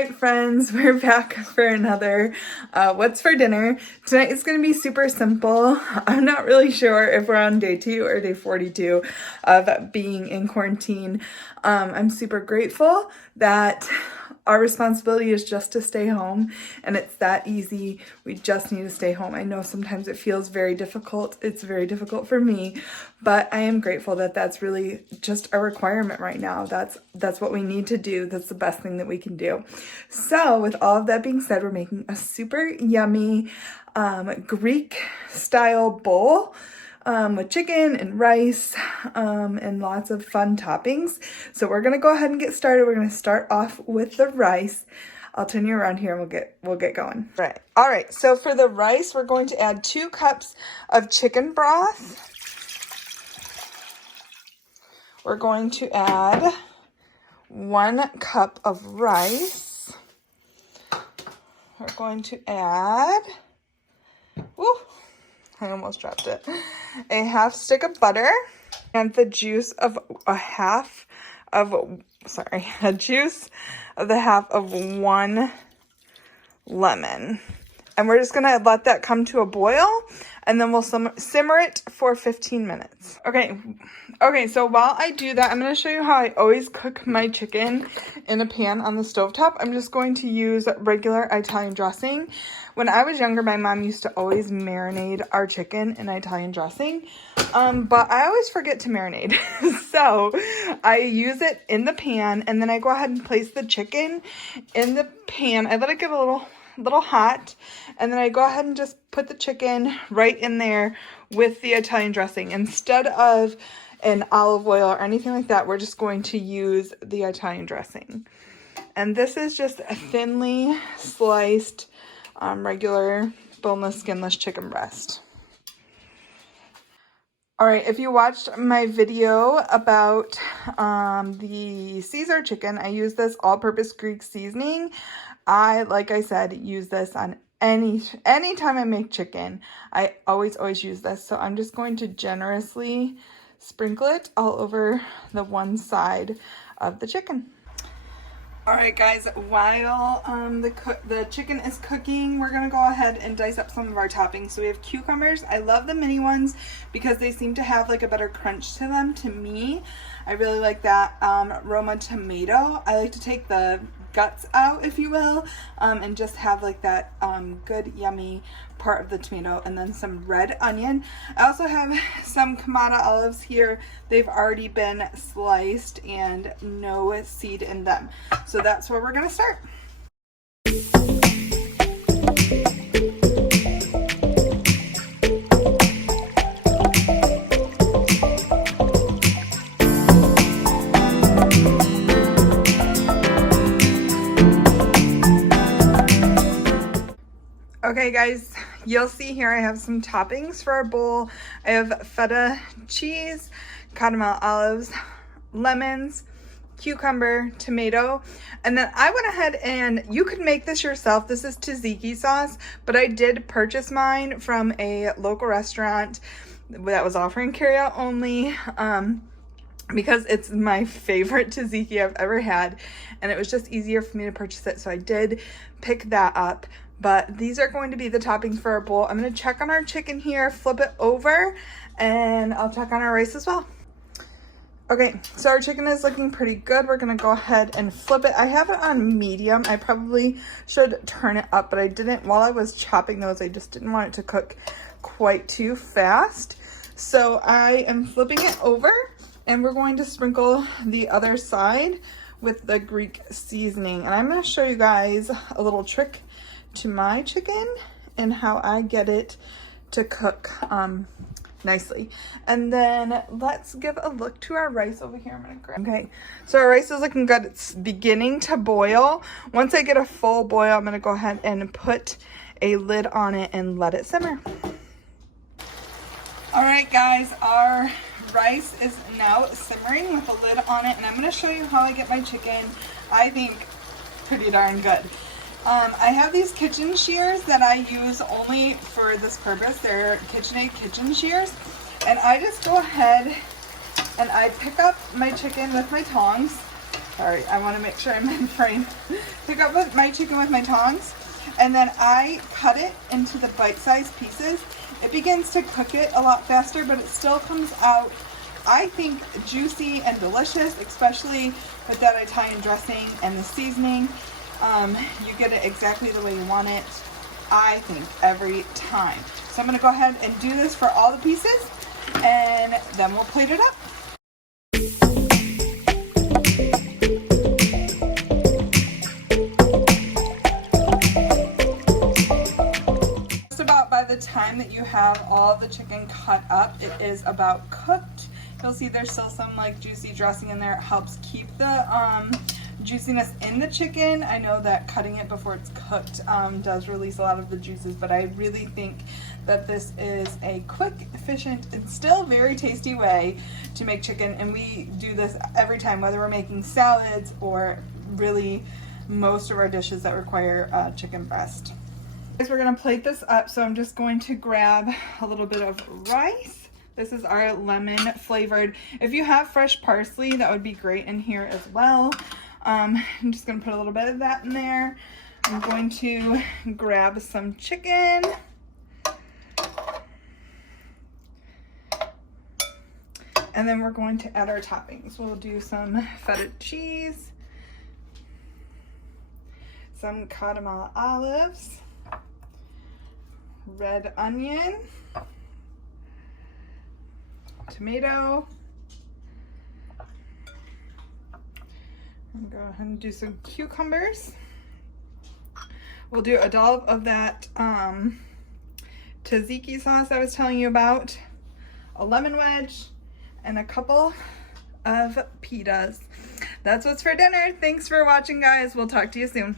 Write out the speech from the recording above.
right, friends, we're back for another What's for Dinner. Tonight is going to be super simple. I'm not really sure if we're on day 2 or day 42 of being in quarantine. I'm super grateful that our responsibility is just to stay home, and it's that easy. We just need to stay home. I know sometimes it feels very difficult. It's very difficult for me, but I am grateful that that's really just a requirement right now. That's what we need to do. That's the best thing that we can do. So with all of that being said, we're making a super yummy Greek style bowl with chicken and rice and lots of fun toppings. So we're gonna go ahead and get started. We're gonna start off with the rice. I'll turn you around here and we'll get going. All right. So for the rice, we're going to add 2 cups of chicken broth. We're going to add 1 cup of rice. We're going to add, I almost dropped it, a half stick of butter and the juice of the half of 1 lemon. And we're just gonna let that come to a boil, and then we'll simmer it for 15 minutes. Okay, so while I do that, I'm gonna show you how I always cook my chicken in a pan on the stovetop. I'm just going to use regular Italian dressing. When I was younger, my mom used to always marinate our chicken in Italian dressing, but I always forget to marinate. So I use it in the pan, and then I go ahead and place the chicken in the pan. I let it get a little hot, and then I go ahead and just put the chicken right in there with the Italian dressing. Instead of an olive oil or anything like that, we're just going to use the Italian dressing. And this is just a thinly sliced regular boneless, skinless chicken breast. All right, if you watched my video about the Caesar chicken, I use this all-purpose Greek seasoning. Like I said, use this on any time I make chicken. I always use this. So I'm just going to generously sprinkle it all over the one side of the chicken. All right, guys, while the chicken is cooking, we're going to go ahead and dice up some of our toppings. So we have cucumbers. I love the mini ones because they seem to have like a better crunch to them. To me, I really like that. Roma tomato. I like to take the guts out, if you will, and just have like that good yummy part of the tomato, and then some red onion. I also have some Kamada olives here. They've already been sliced and no seed in them. So that's where we're gonna start. Okay, guys, you'll see here I have some toppings for our bowl. I have feta cheese, caramel olives, lemons, cucumber, tomato, and then I went ahead and you could make this yourself. This is tzatziki sauce, but I did purchase mine from a local restaurant that was offering carryout only. Because it's my favorite tzatziki I've ever had, and it was just easier for me to purchase it, so I did pick that up. But these are going to be the toppings for our bowl. I'm going to check on our chicken here, flip it over, and I'll check on our rice as well. Okay, so our chicken is looking pretty good. We're going to go ahead and flip it. I have it on medium. I probably should turn it up, but I didn't. While I was chopping those, I just didn't want it to cook quite too fast. So I am flipping it over, and we're going to sprinkle the other side with the Greek seasoning. And I'm going to show you guys a little trick to my chicken and how I get it to cook nicely. And then let's give a look to our rice over here. I'm gonna grab. Okay, so our rice is looking good. It's beginning to boil. Once I get a full boil, I'm gonna go ahead and put a lid on it and let it simmer. All right, guys, our rice is now simmering with a lid on it, and I'm gonna show you how I get my chicken, I think, pretty darn good. I have these kitchen shears that I use only for this purpose. They're KitchenAid kitchen shears. And I just go ahead and I pick up my chicken with my tongs Sorry, I want to make sure I'm in frame. Pick up my chicken with my tongs, and then I cut it into the bite-sized pieces. It begins to cook it a lot faster, but it still comes out, I think, juicy and delicious, especially with that Italian dressing and the seasoning. You get it exactly the way you want it, I think, every time. So I'm going to go ahead and do this for all the pieces, and then we'll plate it up. By the time that you have all the chicken cut up, it is about cooked. You'll see there's still some like juicy dressing in there. It helps keep the juiciness in the chicken. I know that cutting it before it's cooked does release a lot of the juices, but I really think that this is a quick, efficient, and still very tasty way to make chicken, and we do this every time, whether we're making salads or really most of our dishes that require chicken breast. We're going to plate this up, so I'm just going to grab a little bit of rice. This is our lemon flavored. If you have fresh parsley, that would be great in here as well. I'm just going to put a little bit of that in there. I'm going to grab some chicken. And then we're going to add our toppings. We'll do some feta cheese, some Guatemala olives, red onion, tomato. I'm gonna go ahead and do some cucumbers. We'll do a dollop of that tzatziki sauce I was telling you about, a lemon wedge, and a couple of pitas. That's what's for dinner. Thanks for watching, guys. We'll talk to you soon.